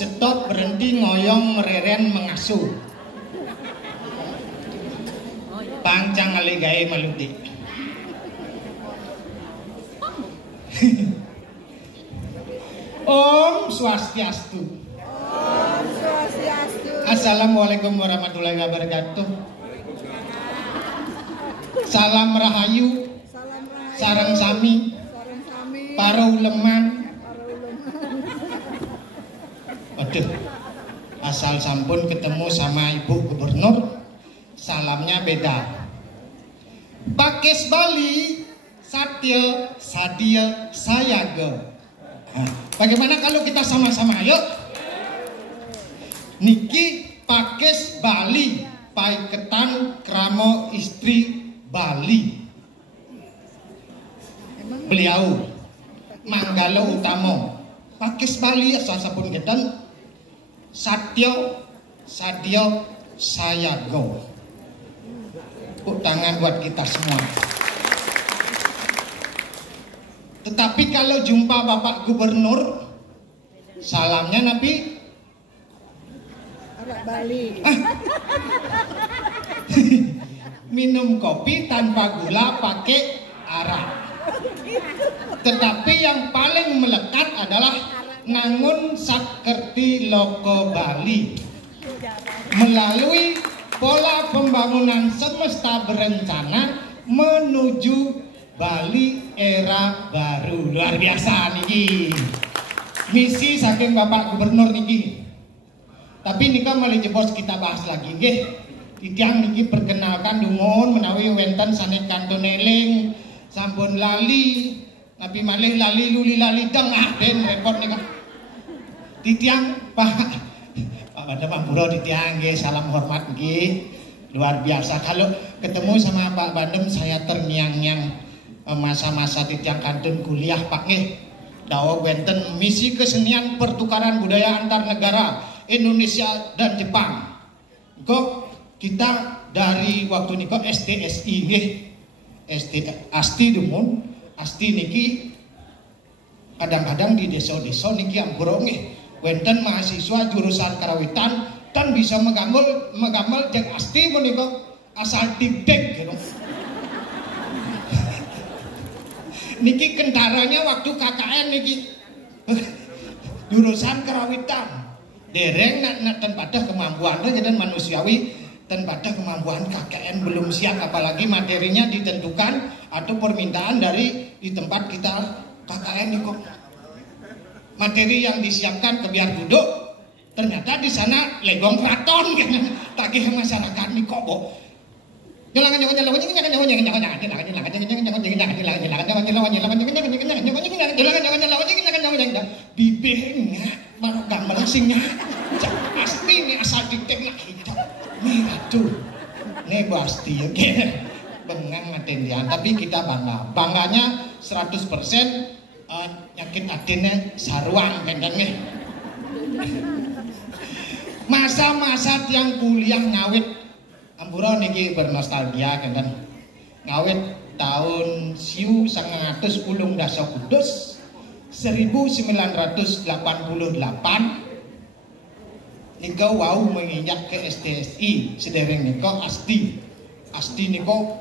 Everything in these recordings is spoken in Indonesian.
Stop, berhenti, ngoyong, mereren, mengasuh. Pancang kali gawe maluti. Om Swastiastu. Om Swastiastu. Assalamualaikum warahmatullahi wabarakatuh. Salam Rahayu. Sareng sami. Para uleman. Aduh, asal sampun ketemu sama Ibu Gubernur, salamnya beda. Pakis Bali, Satya, Sadia, Sayaga. Nah, bagaimana kalau kita sama-sama? Ayo. Niki Pakis Bali, Paiketan Kramo Istri Bali. Beliau Manggalo Utamo. Pakis Bali asal sampun ketan. Satyo, Sadio, Sayago. Tepuk tangan buat kita semua. Tetapi kalau jumpa Bapak Gubernur, salamnya Nabi Arak Bali. Minum kopi tanpa gula pakai arak. Tetapi yang paling melekat adalah Nangun Sakerti Loko Bali. Melalui pola pembangunan semesta berencana menuju Bali era baru. Luar biasa niki. Misi saking Bapak Gubernur niki. Tapi nika malih jebos kita bahas lagi nggih. Titiang niki perkenalkan dumun menawi wenten sanes kantun eling sampun lali. Tapi malih lali luli lali deng den repot nika. Titiang Pak Bandem Ampura titiang nggih salam hormat nggih. Luar biasa kalau ketemu sama Pak Bandem saya terngiang-ngiang masa-masa titiang kantun kuliah Pak nggih. Dawa wenten misi kesenian pertukaran budaya antar negara Indonesia dan Jepang. Kok kita dari waktu niko STSI nggih. Asti dumun. Asti niki kadang-kadang di desa-desa niki ampura nggih. Wenten mahasiswa jurusan karawitan kan bisa megamel jeung asti menika asal tiptek gitu. Niki kendaranya waktu KKN niki jurusan karawitan. Dereng nak padah kemampuannya jadi manusiawi dan pada kemampuan KKN belum siap, apalagi materinya ditentukan atau permintaan dari di tempat kita KKN nih kok. Materi yang disiapkan ke biar duduk, ternyata di sana legong keraton gitu. Tagih masyarakat nih kok boh. Bibirnya malah gambar singnya pasti nih asal ditek nak hidup nih aduh nih pasti oke bengang matendian, tapi kita bangganya 100% nyakit adine saruang kenten nih. Masa-masa tiang kuliah ngawit ampura niki bernostalgia kenten ngawit tahun siu 1910 dasa kudus 1988 nika wau menginjak ke STSI sedereng nika asti niko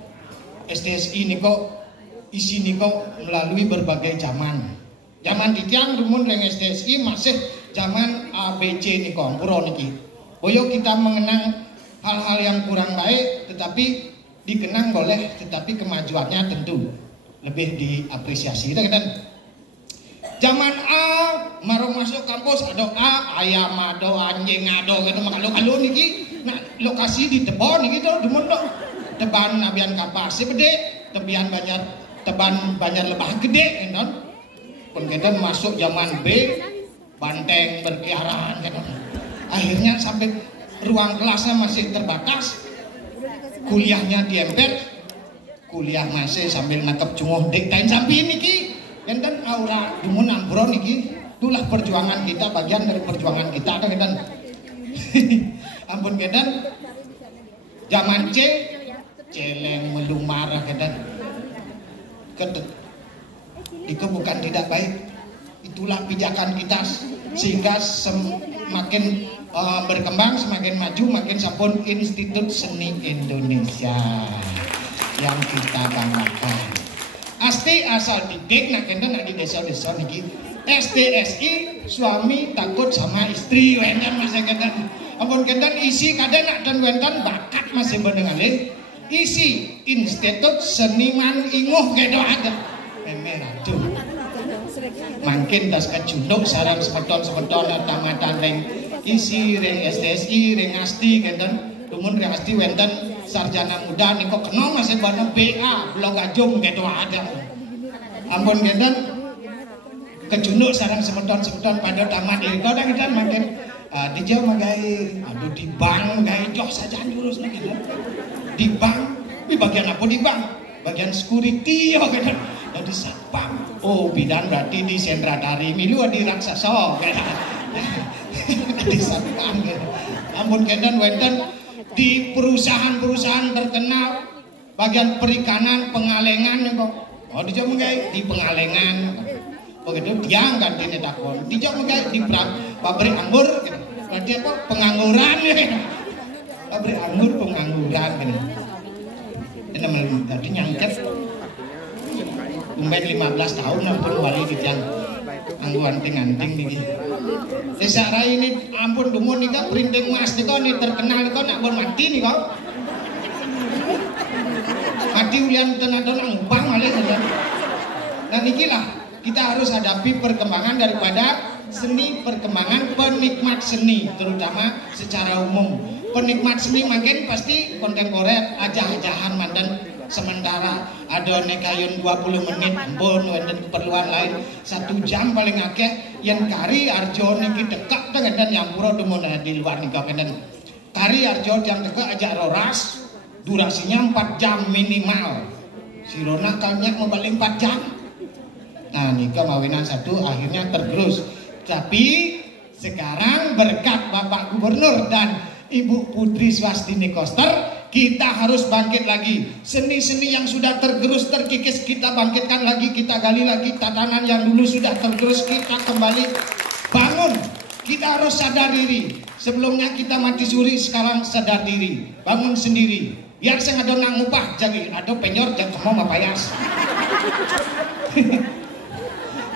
STSI niko isi niko melalui berbagai zaman titiang rumun dengan STSI masih zaman ABC niko ampura niki boyo kita mengenang hal-hal yang kurang baik tetapi dikenang boleh, tetapi kemajuannya tentu lebih diapresiasi. Dan zaman A marung masuk kampus ada A ayam ada anjing ada gitu kalau niki nah lokasi di tebon gitu demen dong teban abian kapas gede tebian banyak lebah gede kan penggedan masuk zaman B banteng berkeliaran kan akhirnya sampai ruang kelasnya masih terbatas kuliahnya di ember kuliah masih sambil nangkep cunguh dek sampai niki enten aura dumun ambro niki itulah perjuangan kita bagian dari perjuangan kita kan ampun kedan zaman C celeng melumar kedan itu bukan tidak baik itulah pijakan kita sehingga semakin berkembang semakin maju makin sampun Institut Seni Indonesia yang kita banggakan. Asti asal didik nak kena nak di desa-desa niki. STSI suami takut sama istri wenten masih kena. Ampun kena isi kadang nak dan wenten bakat masih mendengali. Isi Institut Seniman Inguh gitu ada. Memeratuh. Makin tas kecunduk sarang semeton tamatan ring isi ring STSI ring asti kenten. Dumun ring asti wenten sarjana muda niko kena masih bana BA blok ajung gitu ada. Ampun kenten kecunduk sarang semeton pada tamat itu ada kita makin dijauh magai aduh di bank magai joh saja jurus nih gitu. Di bank di bagian apa di bank bagian security ya gitu. Di satpam oh bidan berarti di sendratari milu di raksasa gitu. Di satpam gitu. Ampun kenten wenten di perusahaan-perusahaan terkenal bagian perikanan pengalengan kok oh dijawab mengai di pengalengan begitu tiang kan ini takon dijawab mengai di pabrik anggur gitu. Berarti apa pengangguran gitu. Pabrik anggur pengangguran gitu. Ini tadi nyangket umben 15 tahun ampun wali di tiang angguan ting-anting nih. Desa Rai ini ampun dumun nih kok printing mas nih kok nih terkenal nih kok nak bon mati nih kok. Mati ulian tenaga ngubang malah saja. Nah nikilah kita harus hadapi perkembangan daripada seni perkembangan penikmat seni terutama secara umum. Penikmat seni makin pasti kontemporer ajah-ajahan mantan sementara ada nekayun 20 menit ampun wenten keperluan lain 1 jam paling akeh yang kari arjo niki dekak dengan yang pura demun di luar nikah kenen kari arjo yang dekak aja roras durasinya 4 jam minimal sirona kalnya membalik 4 jam nah nikah mawinan 1 akhirnya tergerus tapi sekarang berkat Bapak Gubernur dan Ibu Putri Swastini Koster kita harus bangkit lagi. Seni-seni yang sudah tergerus, terkikis kita bangkitkan lagi, kita gali lagi. Tatanan yang dulu sudah tergerus kita kembali bangun. Kita harus sadar diri. Sebelumnya kita mati suri, sekarang sadar diri. Bangun sendiri. Biar saya ada nang upah, jadi ada penyor dan kamu mapayas.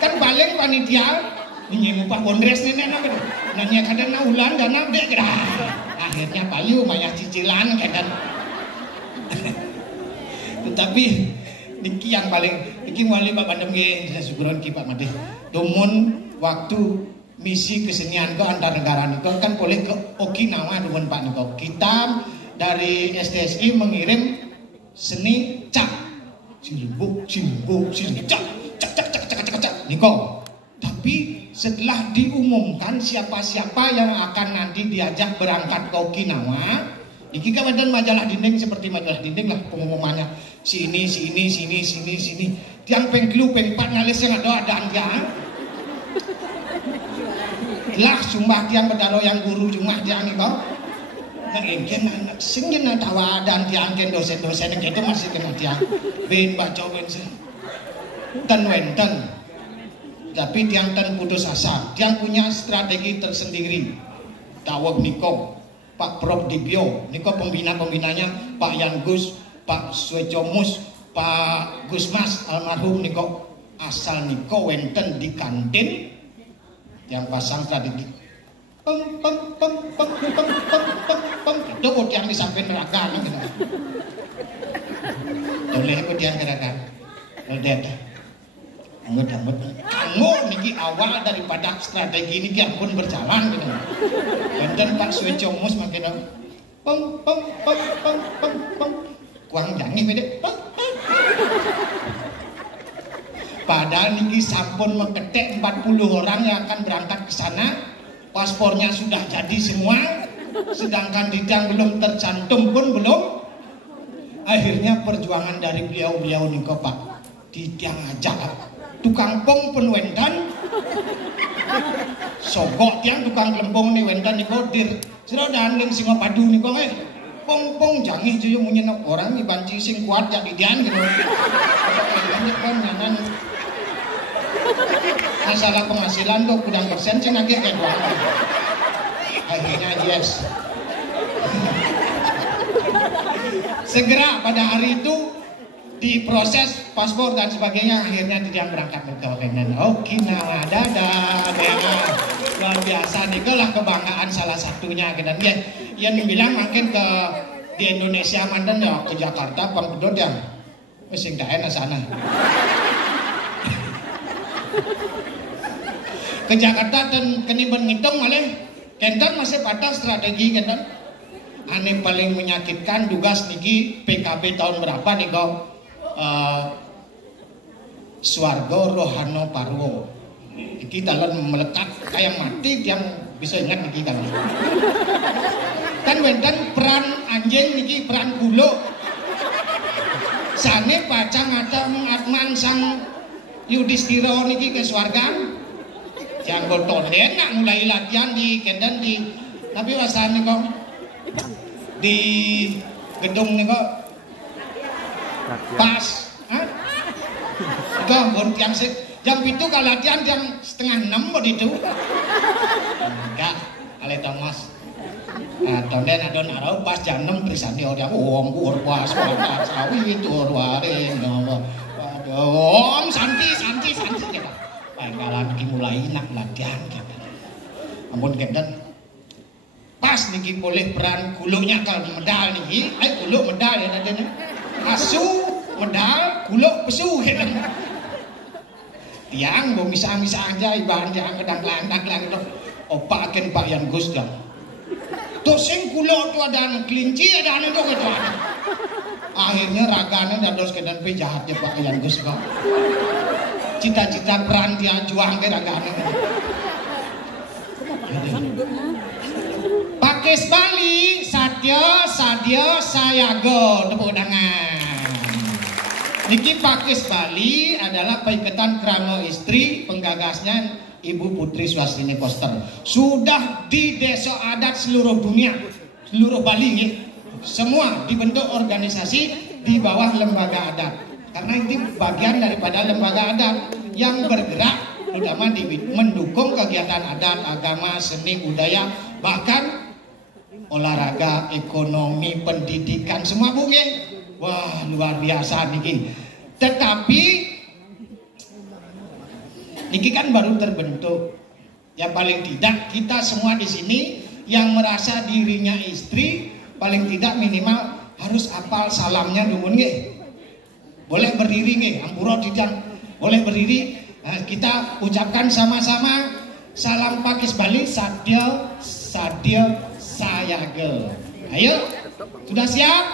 Kan balik panitia, ini upah bondres nenek nanya kadang ulan dana dek akhirnya payu maya cicilan kan. Tetapi niki yang paling niki wali Pak Bandem nggih syukuran ki Pak Made. Dumun waktu misi kesenian ke antar negara niku kan boleh ke Okinawa dumun Pak niku. Kita dari STSI mengirim seni cap. Simbuk cak niko. Tapi setelah diumumkan siapa-siapa yang akan nanti diajak berangkat ke Okinawa, iki kawadan majalah dinding seperti majalah dinding lah pengumumannya. Sini. Tiang pengklu pengpat ngalis yang ada dia. Lah sumpah tiang bedaro yang guru cuma tiang itu. Nah engken anak singin tawa dan tiang ken dosen-dosen yang itu masih kena tiang. Ben baca ben wenten. Tapi tiang ten putus asa. Tiang punya strategi tersendiri. Tawag niko, Pak Prof Dibyo, niko pembina-pembinanya Pak Yan Gus, Pak Suecomus, Pak Gusmas almarhum niko asal niko wenten di kantin yang pasang strategi. Itu kok tiang disamping neraka gitu. Boleh kok tiang neraka. Udah. Anggut. Kamu niki awal daripada strategi niki ampun berjalan gitu. Dan Pak Suecomus makin peng. Kuang jangi bede. Padahal niki sampun mengetek 40 orang yang akan berangkat ke sana. Paspornya sudah jadi semua. Sedangkan Didang belum tercantum pun belum. Akhirnya perjuangan dari beliau niko Pak Didang ajak tukang pong pun wendan sogok tiang tukang lempong nih wendan niko dir sira danding singo padu niko pong jangi cuy munyenok orang nih banci sing kuat jadi dian gitu kan nyanan masalah penghasilan tuh kudang persen sing agak kayak doang akhirnya yes. Segera pada hari itu diproses paspor dan sebagainya, akhirnya tidak berangkat ke Okinawa. Dadah, luar biasa nih, lah kebanggaan salah satunya. Dan dia yang bilang makin ke di Indonesia mantan ya ke Jakarta, pangkudot yang sing daerah sana. Ke Jakarta dan keniban ngitung malah kentan masih patah strategi kentan. Aneh paling menyakitkan tugas niki PKB tahun berapa nih kau? Swargo Rohano Parwo. Iki dalam melekat kayak mati yang bisa ingat niki kan. Kan wenten peran anjing niki peran kulo. Sane pacang atang Atman sang Yudhistira niki ke swargan. Janggo tonden nak mulai latihan di kendan di tapi wasane kok di gedung nih kok pas, kok yang jam itu kalau latihan jam 5:30 begitu, enggak, kali Thomas, tonden adon arau pas jam 6 perisan dia orang gur pas sawi itu waring, waduh, santi, pangkalan kita mulai nak latihan kita, ampun kendan, pas niki boleh peran kulunya kalau medal niki, kulu medal ya nadanya. Asu medal kulo pesu gitu. Tiang mau misa aja ibahan tiang kedang-kedang itu. Opa akan Pak Yan Gus dah. Tuh sing kulo tuh ada kelinci ada anu tuh gitu. Akhirnya ragane dados kedan pe jahat ya Pak Yan Gus kok. Cita-cita peran dia juang ke ragane. Pakis Bali Satya Sadya Sayago tepuk tangan. Niki Pakis Bali adalah Paiketan Krama Istri, penggagasnya Ibu Putri Swastini Koster. Sudah di desa adat seluruh dunia, seluruh Bali ya. Semua dibentuk organisasi di bawah lembaga adat. Karena ini bagian daripada lembaga adat yang bergerak terutama mendukung kegiatan adat, agama, seni, budaya, bahkan olahraga, ekonomi, pendidikan, semua bunyi. Wah luar biasa niki. Tetapi niki kan baru terbentuk. Yang paling tidak kita semua di sini yang merasa dirinya istri paling tidak minimal harus hafal salamnya dumun nggih. Boleh berdiri nggih, ampura dijang. Boleh berdiri. Nah, kita ucapkan sama-sama salam pakis Bali sadya sadya sayagel. Ayo, sudah siap?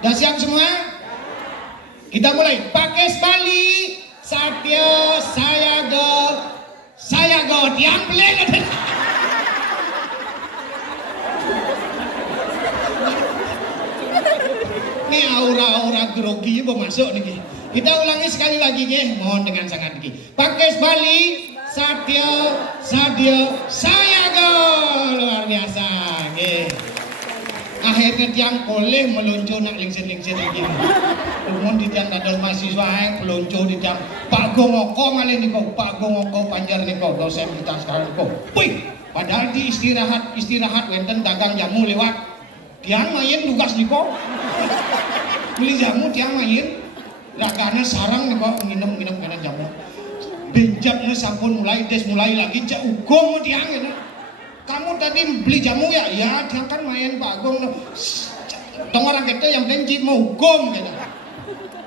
Sudah siap semua? Kita mulai. Pakis Bali sadya sayagel sayagel tiang peleng. Ini aura-aura grogi mau masuk nih. Kita ulangi sekali lagi nggih, mohon dengan sangat niki. Pakis Bali sadya sadya sayagel, luar biasa nggih. Akhirnya tiang koleh melonco nak lingsin-lingsin iki. Umum di tiang dadal mahasiswa yang pelonco di tiang Pak Gongoko malih niku, Pak Gongoko Panjar niku, dosen kita sekarang niku. Wih, padahal di istirahat wenten dagang jamu lewat. Tiang main tugas niku. Beli jamu tiang main. Ragane sarang niku minum kena jamu. Benjapnya sampun mulai lagi cek ugong tiang ini. Kamu tadi beli jamu ya? Ya, dia kan main Pak Agung. Tong orang kita yang pengen mau ugong gitu.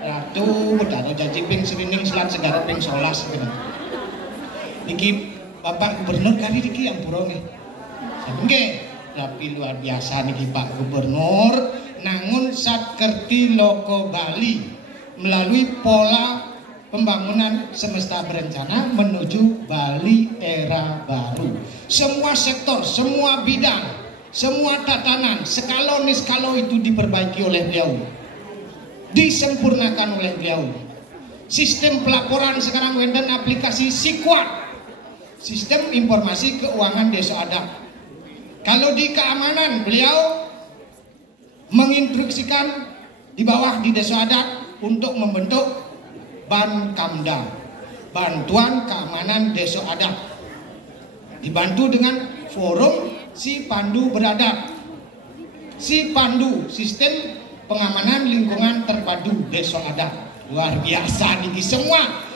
Ratu, udah janji ping serining selat segara ping solas gitu. Niki Bapak Gubernur kali niki yang pura nih. Nggih, tapi luar biasa niki Pak Gubernur nangun Satkerti Loko Bali melalui pola pembangunan semesta berencana menuju Bali era baru. Semua sektor, semua bidang, semua tatanan, skala itu diperbaiki oleh beliau, disempurnakan oleh beliau. Sistem pelaporan sekarang wenden aplikasi Sikwat, sistem informasi keuangan desa adat. Kalau di keamanan beliau menginstruksikan di bawah di desa adat untuk membentuk Bankamda, Bantuan Keamanan Desa Adat, dibantu dengan forum Si Pandu Beradab, Si Pandu Sistem Pengamanan Lingkungan Terpadu Desa Adat. Luar biasa niki semua.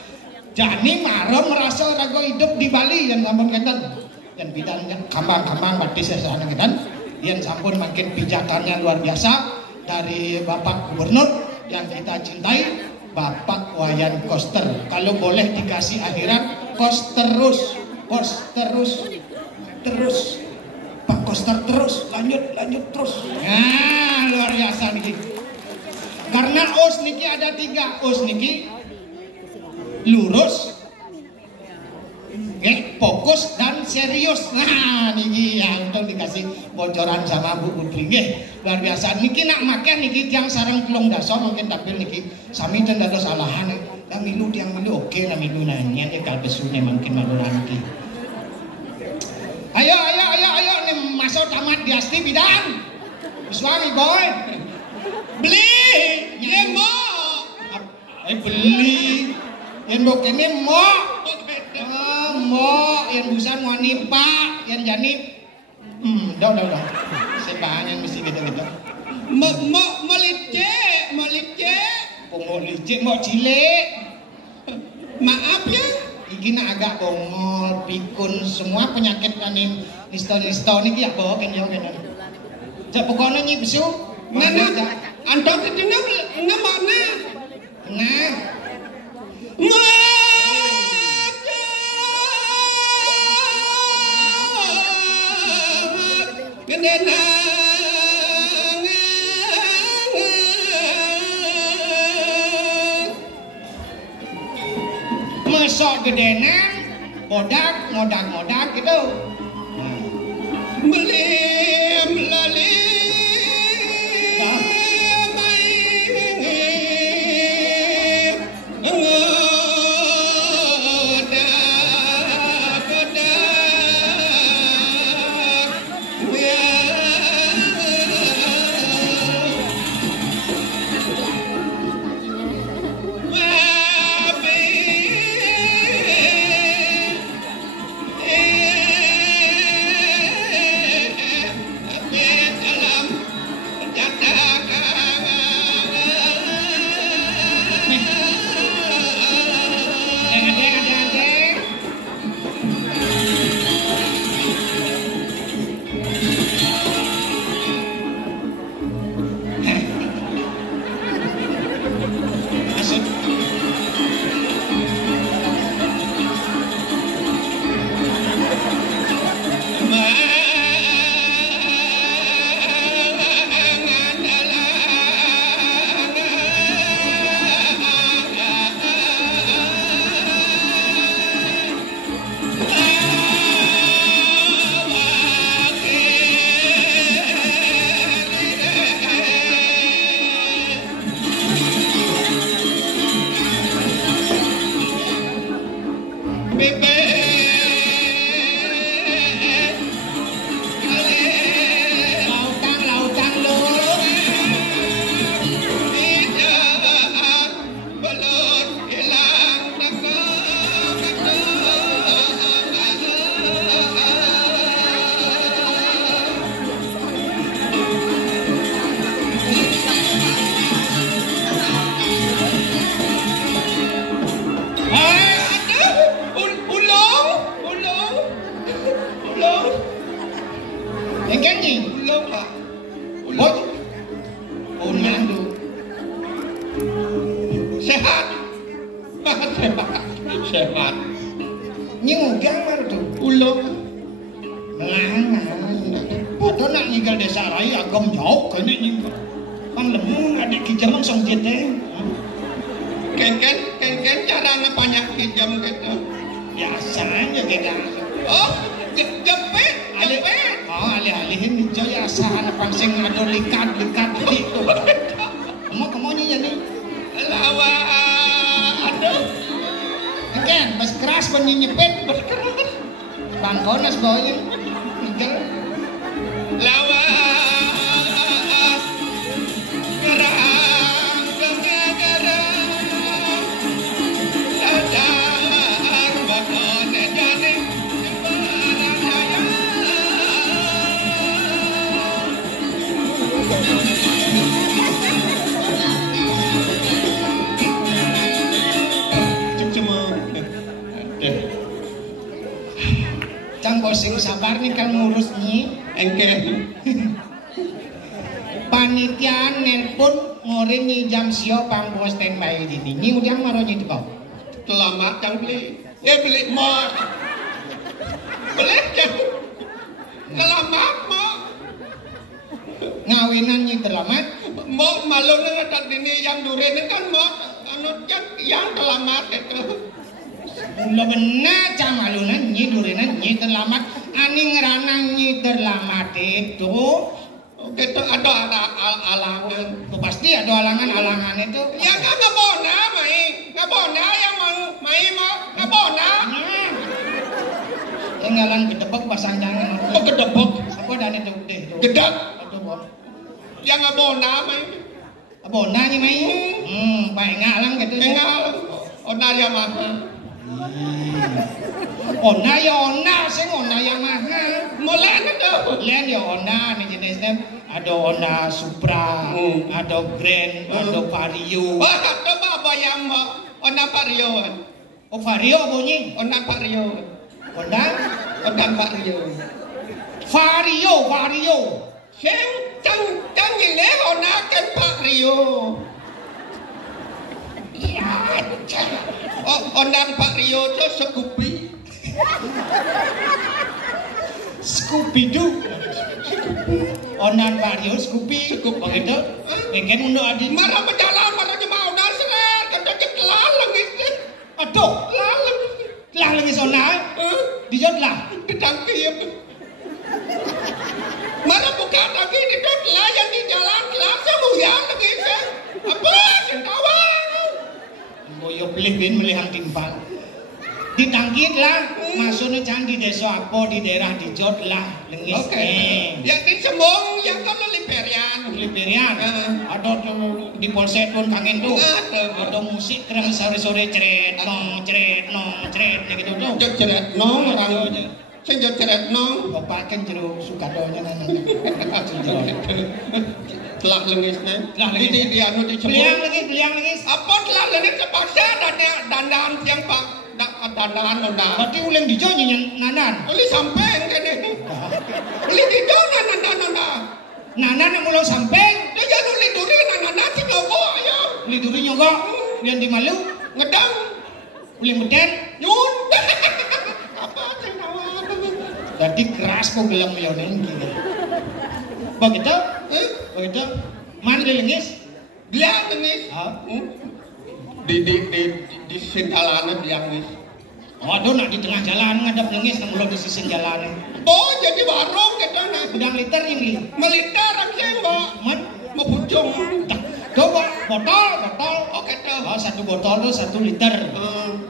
Jani maro merasa rago hidup di Bali yang sampun kenten, yang bidangnya kambang-kambang batis sana kenten, yang sampun makin pijakannya luar biasa dari Bapak Gubernur yang kita cintai, Bapak Wayan Koster. Kalau boleh dikasih akhirat, kos terus, Pak Koster terus, lanjut terus. Nah, luar biasa niki. Karena os niki ada 3, os niki lurus, fokus dan serius. Nah, niki yang untuk dikasih bocoran sama Bu Putri nggih. Luar biasa niki nak makan niki tiang sareng telung dasa mungkin tapi niki sami ten dados salahan. Nah milu tiang milu oke nah milu nanya nek kalbesune mungkin malu nanti. Ayo nih masuk tamat diasti bidang. Suami boy. Beli, ye mo. Beli. Yen mbok kene mo. Mo yang busan wani pak yang jani udah sebahan yang mesti gitu mau licik mau cilik maaf ya iki agak bongol pikun semua penyakit kanin listo niki ya bawa kan ya kan jak pokoknya nyi besu nana antok kedengar namanya nah mesok gedenan bodak ngodak gitu melim lali Boj. Unandu. Sehat. Sehat. Nyugang baru tuh. Ulung. Padahal nak nyinggal desa raya agam jauh kan nyinggal. Kan lemu adik kijam langsung jete. Ken caranya banyak kijam gitu. Biasanya kita. Oh, jepit. Oh, alih-alihin hijau ya asahan pangsing ada likat itu. Kamu nih. Lawa. Aduh. Kan, pas keras pun nyepet. Bangkonas bawahnya. Hijau. Lawa. Cang bosing sabar nih kan ngurusnya. Engke. Panitia nelpon ngorin nyi jam sio pang bos standby di sini. Nyi udah maro nyi tuh. Selamat cang beli. Beli mau. Beli cang. Selamat mau. Ngawinan nyi terlamat. Mau malu ngedat ini yang duren kan mau. Anu yang selamat itu. Mula benar cang malunan nyi durenan nyi terlamat. Ani ngeranang nyi terlamat itu. Gitu ada alangan. Tuh pasti ada alangan itu. Ya kan nggak bona, nggak bona yang mau, nggak bona. Tinggalan gedebek pasang jangan. Oh gedebek. Apa dan itu deh. Gedek. Aduh bon. Yang nggak bona, Bona nih mai. Baik ngalang gitu. Enggak. Ona yang mahal. Ona ya ona, sing ona yang mahal. Mulai itu. Lihat ya ona nih jenisnya. Ada Honda Supra, ada Grand, ada Vario. Wah, coba apa yang mau? Honda Vario. Oh Vario bunyi? Honda Vario. Honda? Honda Vario. Vario. Cang gile Honda kan Vario. Ya, oh Honda Vario itu Scooby-Doo. Onan Vario Scoopy begitu. Pengen untuk adik. Marah berjalan, marah mau nasret, kencang lalang itu. Aduh, lalang is ona. Dijot lah. Ditangkip. Marah buka lagi dijot lah yang di jalan langsung muyang lagi itu. Apa? Kentawang. Boyo pelih melihang timpal. Ditangkit lah, masuknya jangan di desa apa di daerah dijot lah, lengis. Oke. Yang di Sembong, yang kan Liberian. Ada di polsek pun kangen tuh. Ada musik keren sore-sore ceret nong gitu tuh. Jot ceret nong orang. Sing jot ceret nong. Bapak kan jeruk sukadonya nang. Telah lengisnya. Telah lengis. Di anu di Sembong. Beliang lengis. Apa telah lengis terpaksa dandan yang Pak. Dandan udah. Berarti ulang dijo nyanyi nanan. Uli sampeng kene. Uli dijo nanan. Nanan yang mulau sampeng. Dia jangan uli duri nanan si nyogok ayo. Uli duri nyogok. Yang di malu. Ngedang. Uli meden. Nyun. Apa sih nawan? Jadi keras kok gelam melihat gitu. Begitu? Begitu. Man lengis. Bilang lengis. Di sindalana biang nis. Waduh nak di tengah jalan ngadap lengis nang di sisi jalan. Oh jadi warung gitu nah. Udang liter ini. Meliter aja Man mau pucung. Coba botol. Oke tuh. Oh, satu botol tuh 1 liter.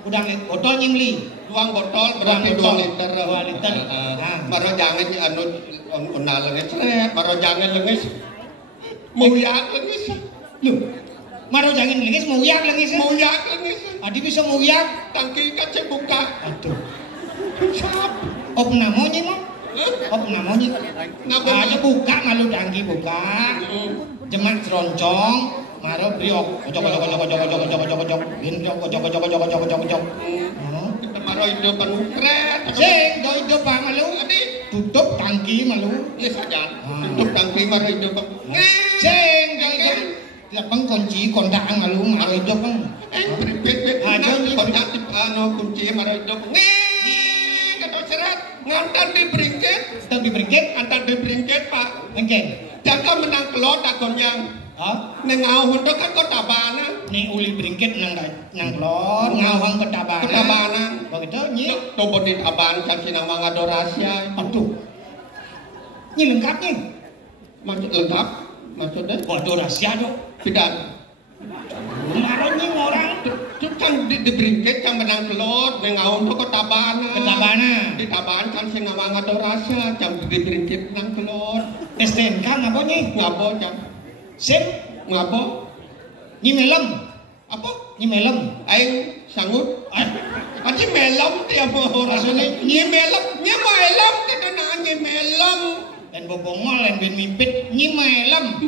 Udang botol nyingli. 2 botol berarti 2 liter. 2 liter. Baru jangan anu unal lengis. Baru jangan lengis. Muyak lengis. Loh. Maro jangan lengis muyak lengis. Muyak lengis. Adi bisa muyak. Tangki kaca buka. Aduh. Sap. Op namanya mah. Op namanya. Aja buka malu tangki buka. Jemak seroncong. Maro briok. Kocok. Kita maro hidup penuh kret. Sing, do hidup pak malu. Adi tutup tangki malu. Ya saja. Tutup tangki maro hidup. Sing tidak kunci kontak malu maro hidup bang. Pripit aja kontak kunci maro hidup. Kata serat ngantar di bringket. Tahu di bringket? Antar di bringket Pak. Bringket. Jaga menang kelot takon yang. Nengau untuk kan kota bana. Ni uli bringket nang klor ngawang kota bana. Kota bana. Begitu nyi. Tobo di taban kan sinang mangado rahasia. Aduh. Nyi lengkapnya. Maksud lengkap? Maksudnya? Waduh rahasia dong. Tidak. Kemarin nyi orang. Kan di bringket kan menang kelot. Nengau untuk kota bana. Kota bana. Di taban kan sinang mangado rahasia. Jam di bringket menang kelot. STNK ngapa nyi? Ngapa jam? Sim Ngapa? nyi melem. Apa? Nyi melem. Aing sanggup. Aji melem dia mau Maksudnya nyi melem kita nak nyi melem. Dan bobongol dan bin mipit nyi melem.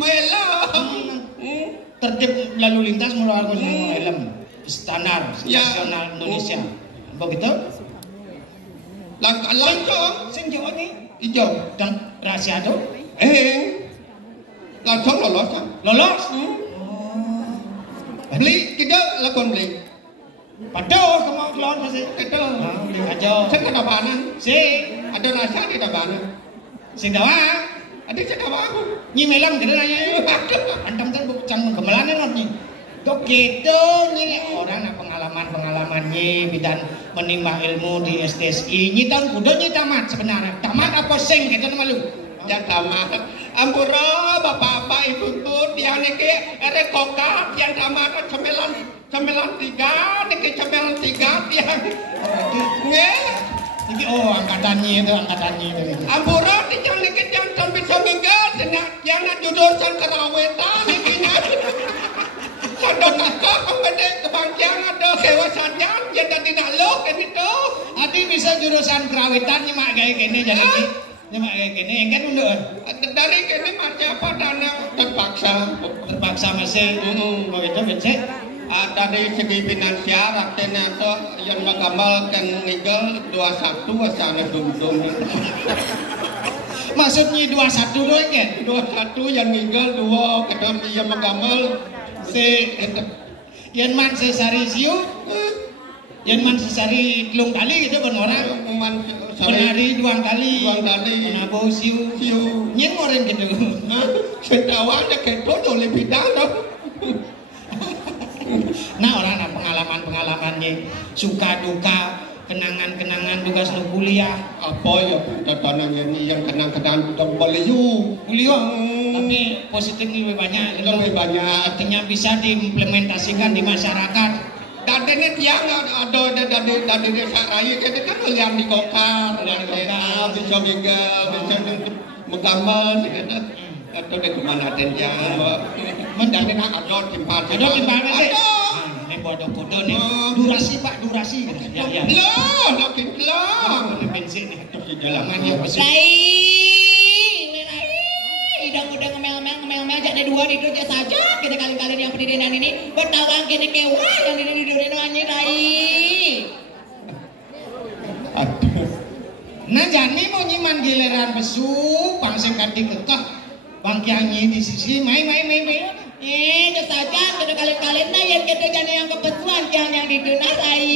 Tertib lalu lintas meluarkan melem standar nasional Indonesia. Begitu? Langsung Sing Jawa nih hijau dan rahasia tuh. Langsung lolos kan? Lolos. Beli kita lakon beli. Paduh kamu keluar masih. Kita Beli aja. saya kena mana? Si Ada rasa di mana? sing dawa. Ada saya apa? Nyi melem gitu nanya. Antam kan bukan menggemelannya notnya. Kok gitu nyi orang nak pengalaman nyi bidan menimba ilmu di STSI. Nyi tahun kudu nyi tamat sebenarnya. Tamat apa sing gitu malu. Yang tamat. Ampura bapak-bapak ibu-ibu yang niki rekoka yang tamat 93 niki 93 yang Ini angkatannya itu. Ampura yang niki yang bisa minggat yang jurusan kerawetan niki Sadok kakak pembedek kebangsaan ada sewa sajan yang tadi naluk kan itu. Ati bisa jurusan kerawitan nyemak kayak gini jadi nyemak kayak gini kan undur. Dari kini masih apa dana Terpaksa masih begitu bisa. Dari segi finansial artinya itu yang menggambar kan legal 21 asana dum-dum. Maksudnya 21 doang kan? 21 yang legal 2 kedua yang menggambar Si Yan man sesari siu, Yan man sesari telung kali gitu kan orang. Penari 2 kali. Menabo siu. Nyen orang gitu. Setawa ada keto oleh bidang dong. Nah orang nah pengalamannya suka duka. Kenangan tugas nu kuliah. Apa ya tatanannya ini yang kenang-kenang udah kuliah. Tapi positifnya lebih banyak. Artinya bisa diimplementasikan di masyarakat. Dan ini tiang ada dari desa raya jadi kan lihat di kokar, bisa minggal, bisa menggambar, atau di kemana dia. Mendalin ada timpan. Ini buat kode nih. Durasi Pak, durasi. Ya. Loh, makin kelang. Bensin nih. Jalanannya Lai, udang ngemel-ngemel jadi 2 di dunia saja. Kita kali-kali yang pendidikan ini bertawang kini kewa yang di dunia nanya Lai. Nah jani mau nyiman giliran besu, bangsa kati kekeh, bangkiangi di sisi main. Itu saja kita kali-kali nah yang kita jadi yang kebetulan yang di dunia Lai.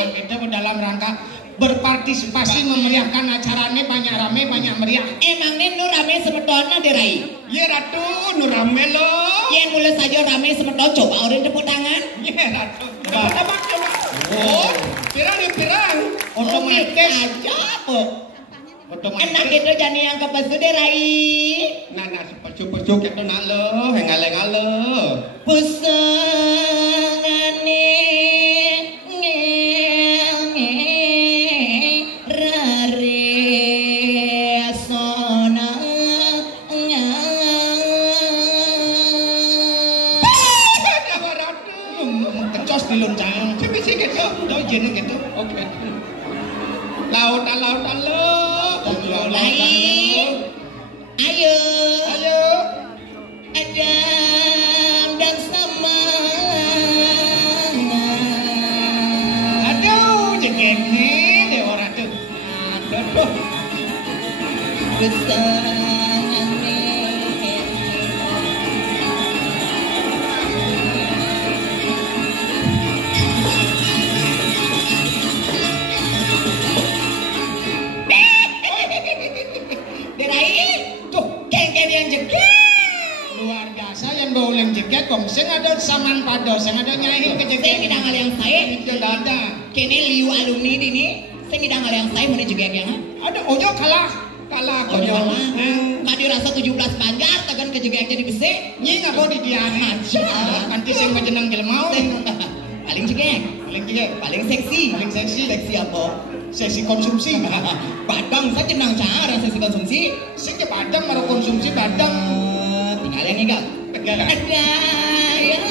Nah, kita dalam rangka berpartisipasi memeriahkan acaranya banyak rame banyak meriah. Emang ini nu rame semetona di Rai. Ya ratu nu rame loh. Yang mulai saja rame semeton coba orang tepuk tangan. Ya ratu. Coba. Oh, pirang. Otomatis aja po. Otomatis. Enak itu jadi yang kebetulan di Rai. Nah, sepecu kita nak lo, ngale. Pusangane diluncang. Sih gitu. Tahu jenis gitu. Oke. Lautan lo. Ayo. Ayo. Adam dan semangat. Aduh, jengkene deh orang tuh. Aduh. Sing ada saman pado, sing ada nyahin kejegek. Sing idang hal yang saya. Tidak ada. Kini liu alumni ini, sing idang hal yang saya mau jegek yang ada ojo kalah ojo kalah. Kadi rasa 17 Banjar, tekan kejegek jadi besi. Nyi ngapa di diane? Nanti sing menjeneng jelmau. Paling jegek, paling seksi. Seksi apa? Seksi konsumsi. Padang saya jenang cara seksi konsumsi. Sing ke padang baru konsumsi padang. Tinggal yang enggak. Ada yang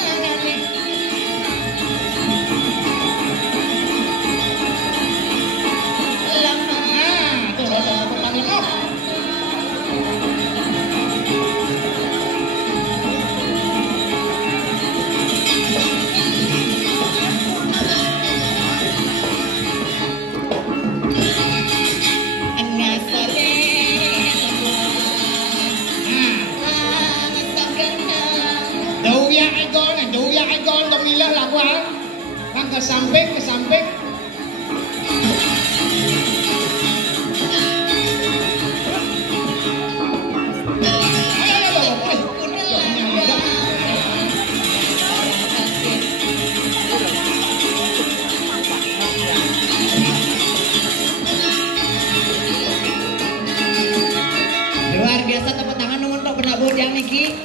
ke samping. Luar biasa, tepuk tangan untuk penabur yang niki.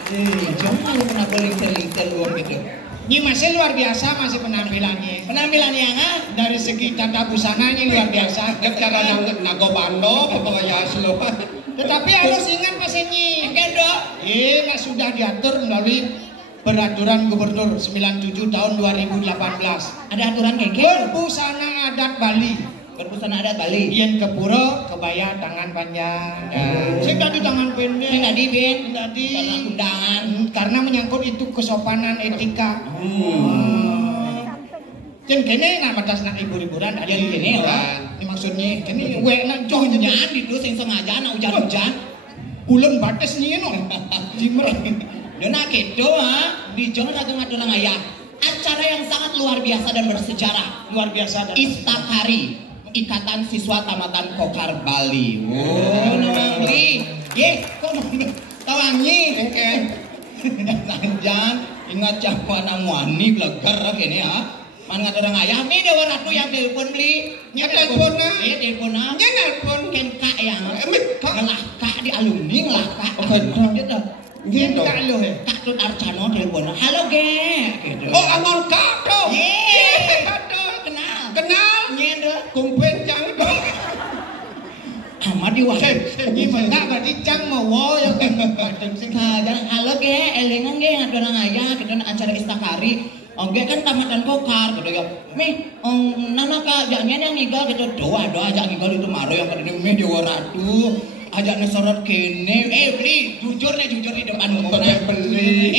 Jangan lu penabur lingser luar gitu. Ini masih luar biasa, masih penampilannya. Penampilannya yang dari segi tata busananya luar biasa. Cara nagobando, pokoknya slow. Tetapi harus ingat Mas Enyi. Enggak dong. Nah sudah diatur melalui Peraturan Gubernur 97 tahun 2018. Ada aturan kayak Berbusana adat Bali. Berbusana adat Bali. Yen ke pura, kebaya tangan panjang. Sing tadi tangan pendek. Sing tadi Ben. Tadi karena undangan. Karena menyangkut itu kesopanan etika. Jen kene nah batas nak libur-liburan ada di kene ora. Ini maksudnya kene we nak Hujan itu sing sengaja nak hujan-hujan. Bulan batas nih no. Jimer. Dona kedo di Jawa Ratung Madura Ngaya. Acara yang sangat luar biasa dan bersejarah. Luar biasa dan Istakari. Ikatan Siswa Tamatan Kokar Bali. Oh, namangli. Kok tawangi. Jangan ingat campana muani belagar kene ya. Man ngatur orang ayah mi dewa ratu yang telepon beli. Nya telepon na. Iya telepon na. Nya telepon Ken kak yang. Ngelah kak di alumni ngelah kak. Gitu. Nya kak lo he. Kak Tut Arcano telepon. Halo ge. Gitu. Oh angol kak tuh. Kenal. Nyendo. Kumpul jang tuh. Amat diwakil. Ini mentak berarti cang mau ya kan. Halo ge, elengan ge ngatur orang ayah gitu acara Istakari. Oke kan tamatan kokar gitu ya. Mi, nana kak jaknya yang ngigal gitu. Doa ajak ngigal itu maru yang kadang mi dewa ratu. Ajak nesorot kene. Beli, jujur nih di depan umum. Beli.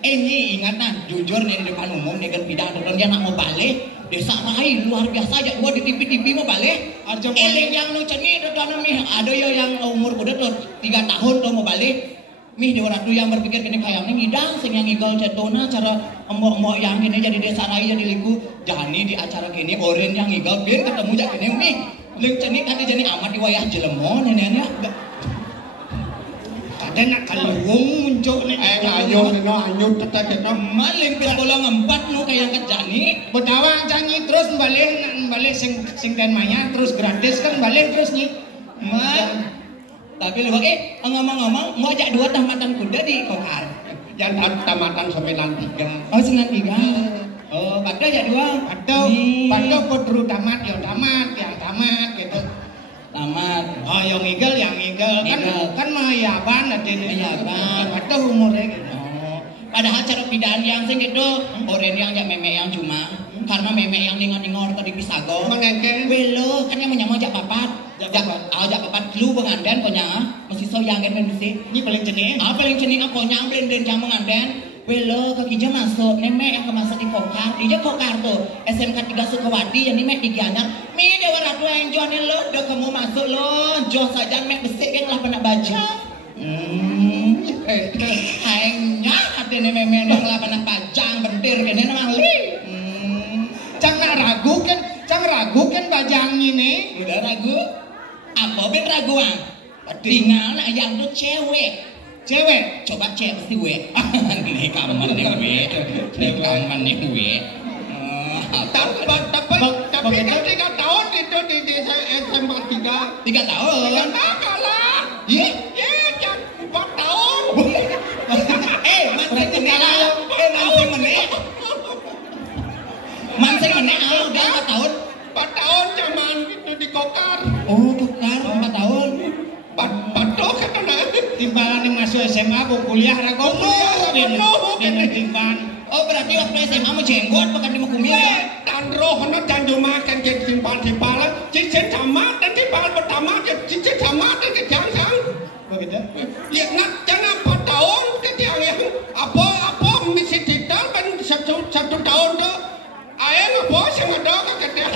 Ini ingat nah, jujur nih di depan umum nih kan bidang terus dia nak mau balik. Desa Rai luar biasa aja gua di TV mau balik. Eleng yang nu cengi itu kan mi ada yang umur udah tuh 3 tahun tuh mau balik. Mi dewa ratu yang berpikir kini kayak ini ngidang sing yang ngigal cetona cara embok-embok yang kini jadi desa Rai jadi liku jani di acara kini oren yang ngigal biar ketemu jak kini mi leng cengi kan jadi amat di wayah jelemon neneknya. Ada nak kalung muncul nih. Ayun tetap kita maling pil bolong 4 nu kayak kejani. Betawa canggih terus balik sing ten maya terus gratis kan balik terus nih. Tapi lu ngomong-ngomong mau ajak 2 tamatan kuda di Kokar. yang tamatan 93. Oh 93. Oh pada ajak 2. Pada kudu tamat yang tamat gitu. Tamat. Oh yang ngigel kan mah yaban ada yaban. Pada umurnya gitu. Padahal cara pidaan yang sing gitu, oren yang jak meme yang cuma karena meme yang ningan-ningor tadi pisago. Mengengke. Welo kan yang menyama jak papat. Jak papat lu penganten konya mesti so yang kan mesti. Ini paling jenis. Paling jenis aku nyang blenden jang menganten. Belo kakinya masuk, nemek yang masuk di Kokar, dia Kokar tuh SMK 3 Sukawati, yang nemek di Gianyar. Mi dewa ratu yang jual lo, udah kamu masuk lo, jual saja mek besik yang lah pernah baca. Hanya hati nemek yang lah pernah pajang bentir kene nang li. Jangan ragu kan bajang ini. Udah ragu? Apa ben ragu ah? Tinggal nak yang tuh cewek. Coba cek pasti gue. Ini kaman nih gue. Tapi kan 3 tahun itu di SMA 3. 3 tahun. Kalah. Iya. Ya, 4 tahun. Mansing meneh udah 4 tahun. 4 tahun zaman itu di Kokar. Oh, Kokar 4 tahun. Patok kan Timbangan yang masuk SMA mau kuliah ragu timbangan. Oh, berarti waktu SMA mau jenggot bukan di Mukumi ya? Tandro hono janjo makan ke simpan-simpalan, cincin sama dan timbangan pertama ke cincin sama dan ke jangsang. Begitu? Ya nak jangan 4 tahun ke yang apa misi digital kan 1 tahun tuh. Ayah apa sih ada ke dia.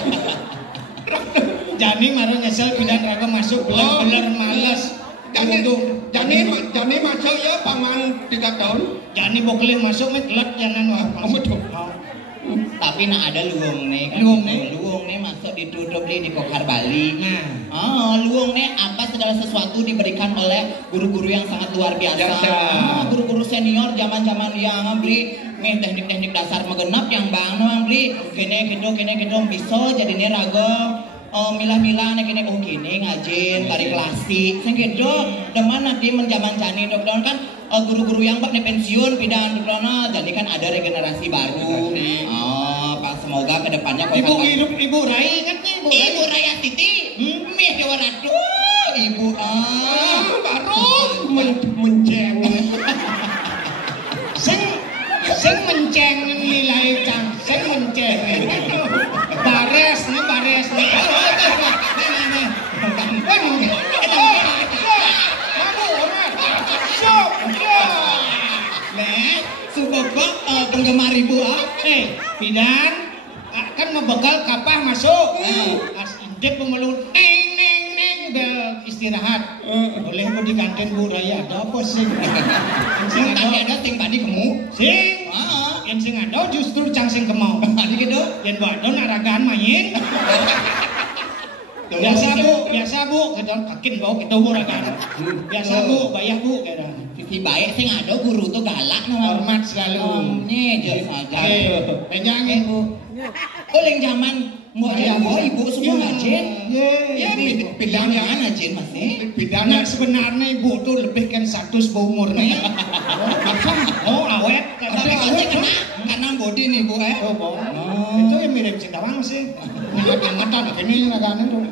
Jani maru nyesel pindah raga masuk beler males. Jani masuk ya paman 3 tahun. Jani bokelih masuk nih gelat jangan wah. Tapi nak ada luwung nih kan. Luwung nih masuk ditutup di Kokar Bali. Nah. Luwung nih apa segala sesuatu diberikan oleh guru-guru yang sangat luar biasa. Guru-guru senior zaman-zaman yang beli teknik-teknik dasar megenap yang bang beli kene bisa jadinya raga. Milah-milah nek kene kene ngajin tarik klasik sing kedo deman nanti menjaman jani dokter kan guru-guru yang bak pensiun pindah dokterna jadi kan ada regenerasi baru. Pak semoga kedepannya Ibu Rai ingat nih Ibu Raya Titi mih dewa ratu ibu baru menceng sing menceng nilai cang sing menceng bares nih Subokok penggemar ibu pidan kan ngebekal kapah masuk as indep pemeluk neng bel istirahat boleh mau di kantin Bu Raya ada apa sih sing ada sing tadi kamu yang sing ada justru cang sing kemau tadi gitu yang wadon aragaan main biasa bu kita kakin bau kita aragaan biasa bu bayar bu kira si baik sing ada guru tuh galak hormat selalu jadi saja penyanyi bu oleh zaman mau ibu semua ngajin ya bidang yang ngajin masih bidangnya sebenarnya ibu tuh lebih kan 100 umurnya awet tapi pasti kena body nih bu itu yang mirip Cintawang sih nyangat-nyangatan ini raganya tuh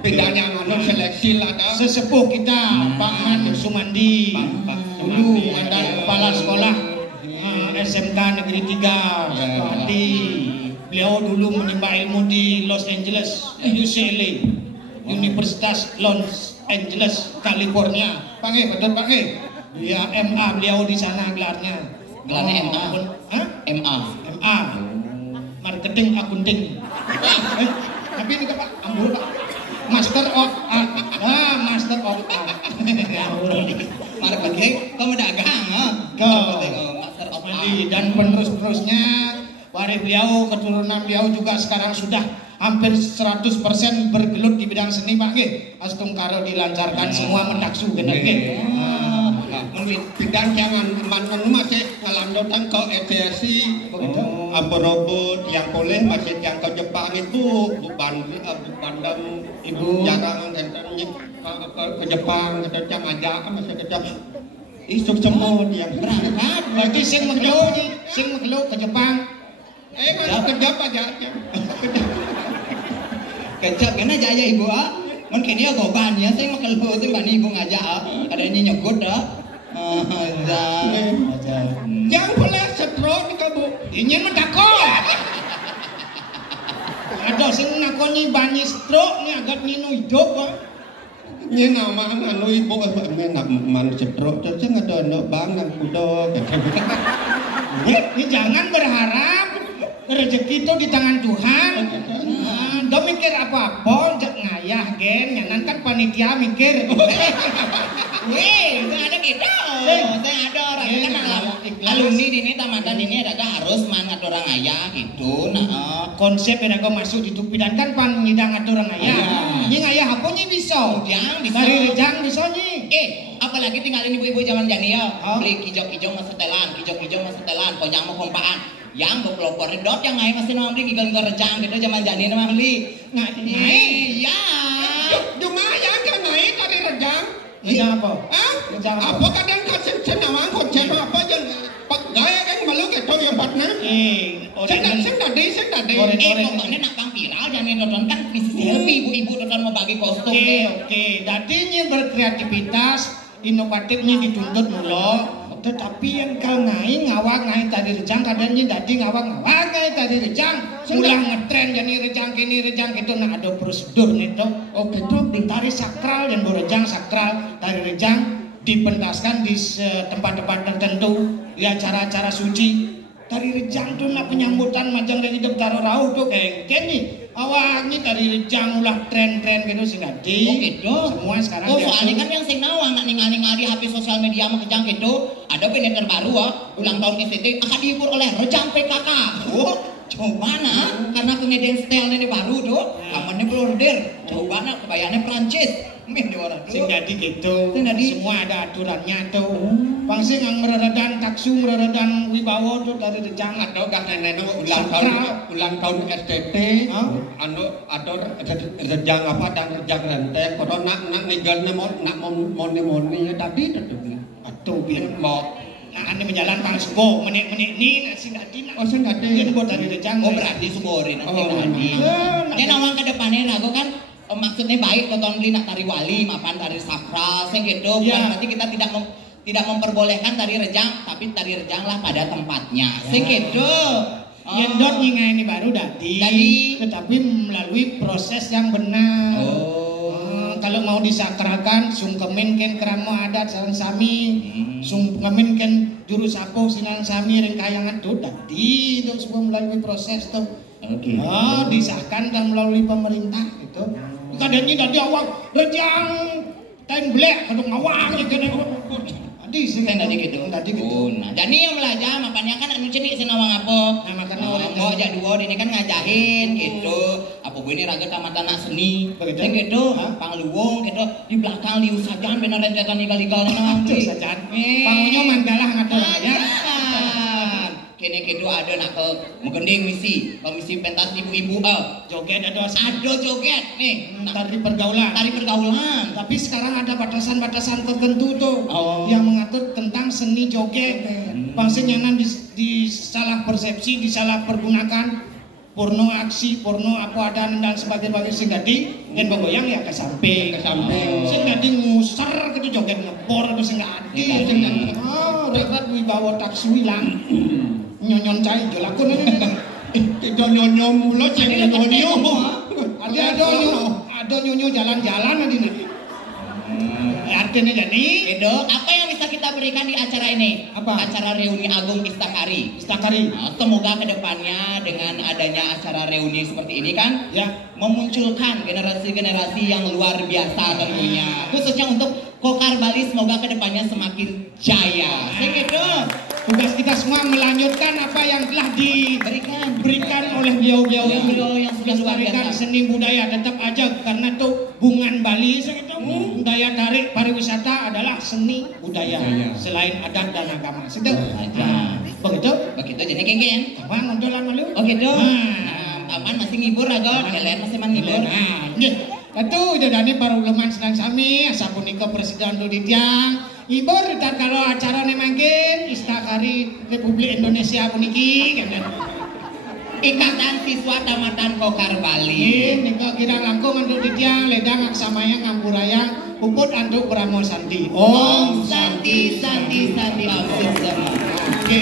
bidangnya nganu seleksi lah sesepuh kita Pak Man Sumandi dulu mantan kepala sekolah SMK Negeri 3 Sukawati. Beliau dulu menimba ilmu di Los Angeles, UCLA, Universitas Los Angeles, California. Panggil betul panggil. Ya MA beliau di sana gelarnya. Gelarnya MA. MA. MA. Marketing Accounting. Tapi ini Pak, ambur Pak. Master of Art. Master of Art. Marketing, kamu dagang, Master of Art. Dan penerus-penerusnya, waris beliau, keturunan beliau juga sekarang sudah hampir 100% bergelut di bidang seni Pak nggih. Astungkara dilancarkan semua mendaksu bener nggih. Bidang jangan masih ngelanjutkan ke ETSI robot yang boleh masih yang ke Jepang itu Bandam Ibu jarang ke Jepang jam aja masih ke Jepang isuk semua yang berangkat berarti sing mengelo ke Jepang masuk ke Jepang aja kecap kan aja ibu mungkin dia goban ya saya mengelo sing bani ibu ngajak adanya nyegut yang boleh setron kamu ini mendakol ada sing nakoni bani stroke nih agak nino hidup Như nào mà nuôi bộ mẹ nằm man cetrok cacing ada anak bang nang kudo. Jangan berharap rezeki itu di tangan Tuhan. Don't mikir apa-apa, jangan ngayah gen, nyanan kan panitia mikir. Wih, ada gitu. Saya ada orang kan alumni di ini tamatan ini ada harus mangat orang ayah gitu. Nah, konsep yang aku masuk di tupidan kan pan ngidang orang ayah. Ini ayah apa nih bisa? Dari rejang bisa nih. Apalagi tinggalin ibu-ibu zaman jani ya. Beli kijok-kijok mas setelan, pokoknya mau kompaan. Yang pelopor dot yang ngai masih nong beli gigal rejang gitu zaman jani nama beli. Ngai, ya. Cuma ya kan ngai dari rejang. Rejang apa? Apa kadang kasih cenawang konsep apa yang gaya kan malu gitu yang partner. Sen tadi. Pokoknya nak pang viral jangan nonton kan bisnis selfie ibu-ibu nonton mau bagi kostum. Oke. Dadinya berkreativitas, inovatifnya dituntut mulu. Tetapi yang kau ngawak ngai tadi rejang kadangnya dadi ngawak ngai tadi rejang ulah ngetren jadi rejang kini rejang gitu nah ada prosedur gitu. Oke tuh tari sakral dan berejang sakral tari rejang dipentaskan di tempat-tempat tertentu di acara-acara suci. Tari rejang tuh nak penyambutan macam dari hidup taruh rauh tuh kayak nih awalnya tari rejang ulah tren-tren gitu sih nggak gitu. Semua sekarang soalnya kan yang sing nawang nak ningali di HP sosial media makejang gitu ada pendet terbaru ulang tahun KCT akan dihibur oleh rejang PKK. Coba nah karena kemudian style ini baru tuh kamarnya blorder coba nah kebayannya Prancis sing dadi gitu semua ada aturannya tuh pangsi yang mereredan taksu mereredan wibawa tuh dari rejang ada gak nenek ulang tahun STT anu ada rejang apa dan rejang renteng kalau nak ninggalnya nak moni tadi tuh biar mau ane menjalan pang subo menik-menik ni sing dadi sing dadi buat dari rejang berarti suborin nanti ini nawang ke depannya lagu kan maksudnya baik nonton beli nak tari wali mapan tari sakral sing gitu bukan berarti kita tidak memperbolehkan tari rejang tapi tari rejang lah pada tempatnya sing gitu. Yendot nyingai ini baru dadi tetapi melalui proses yang benar. Kalau mau disakralkan sungkemin ken keramo adat sareng sami sungkemin ken juru sapo sinan sami rengkayangan tuh dadi itu semua melalui proses tuh. Disahkan dan melalui pemerintah gitu. Kadangnya dari awal rejang time black kadang ngawang gitu. Tadi sih tadi gitu. Nah, dan yang belajar makanya kan anu cenik senawang apa. Nah, makanya orang mau aja dua ini kan ngajahin gitu. Apa gue ini raga tamatan seni. Begitu gitu. Pangluwung gitu di belakang liu sajan bener rentetan legal-legal nanti. Sajan. Pangunyo mandalah ngatur ya. Kene kedo ada nak ke menggending misi pentas ibu-ibu joget ada joget nih tari pergaulan tapi sekarang ada batasan-batasan tertentu tuh yang mengatur tentang seni joget pangsnya di salah persepsi disalah pergunakan porno aksi porno apa ada dan sebagainya sing dadi yen begoyang ya ke samping sing dadi ngusar gitu joget ngepor itu sing dadi rekat wibawa taksu ilang nyonyon cai jelakun ini tidak nyonyo mulu cek nyonyo ada nyonyo jalan-jalan nanti artinya jadi Edo apa yang bisa kita berikan di acara ini acara reuni agung Istakari semoga kedepannya dengan adanya acara reuni seperti ini kan memunculkan generasi-generasi yang luar biasa tentunya khususnya untuk Kokar Bali semoga kedepannya semakin jaya segitu. Tugas kita semua melanjutkan apa yang telah diberikan oleh beliau-beliau yang sudah melestarikan seni budaya tetap aja karena tuh bungan Bali budaya tarik pariwisata adalah seni budaya selain adat dan agama begitu jadi kengen kapan nontolan malu gitu kapan masih ngibur agak kalian masih ngibur itu udah dani parlemen senang sami sapunika presiden Duditiang ibur dan kalau acara mangkin Istakari Republik Indonesia puniki Ikatan Siswa Tamatan Kokar Bali nika kira langkung untuk Ditiang ledang aksamaya ngampurayang puput anduk Brahmo Santi Om Santi Santi Santi Om Santi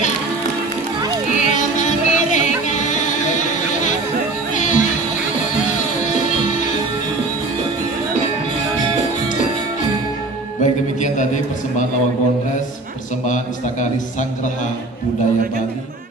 Tawagondres persembahan Istakari Sanggraha Budaya Bali.